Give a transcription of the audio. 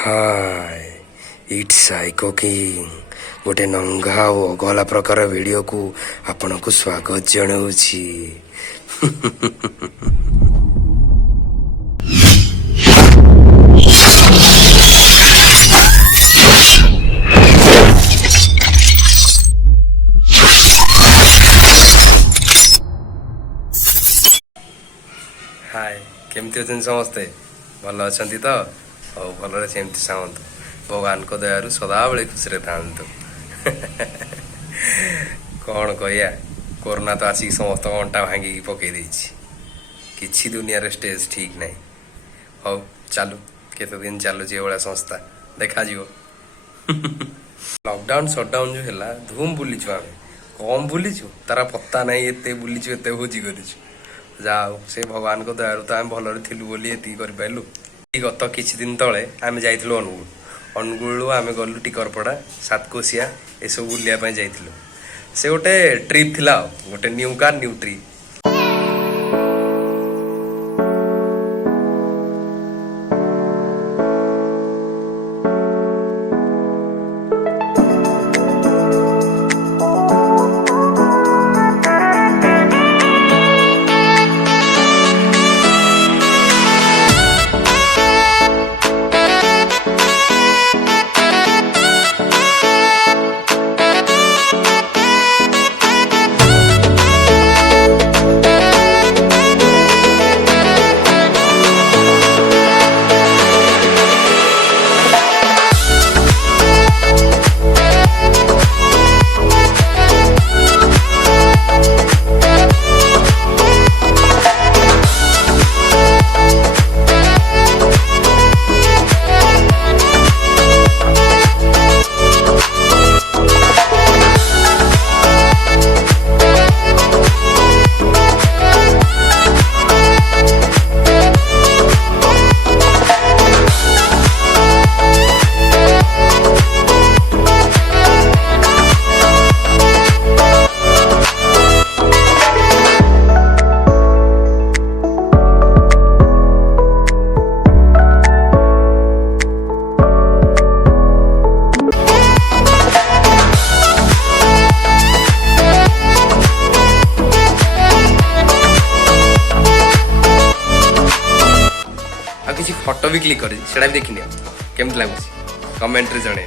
Hi it's psycho king गोटे नंगा ओ अगला प्रकार वीडियो को आपन को स्वागत जनाऊछि। हाय केमती अछन समस्ते भल अछंती तो और भल सेमती सामंतु भगवान को दयारु सदाबले खुशी था कौन कहया कोरोना तो आसिक समस्त अंटा भांगी पकई कि दुनिया स्टेज ठीक नहीं हौ चलू केते दिन चलू भाया संस्था देखा जीवो। लॉकडाउन सटडाउन जो है धूम बुलीचु आम कम बुलीचु तारा पत्ता नहीं एते बुलीचु एते भोजी करूँ जाओ से भगवान को दयारु तो आम भलरे थिलु बोली एति कर पाइलु। गत किछि दिन तले आमे जाइथिलु अनुगुल आमे गलु टिकरपड़ा सातकोसिया ए सब बुलिया पय जाइथिलु। से गोटे ट्रिप थिला गोटे न्यू कार न्यू ट्रिप। किसी फोटो भी क्लिक कर देखनी केमती लगुच कमेंट रे जणे।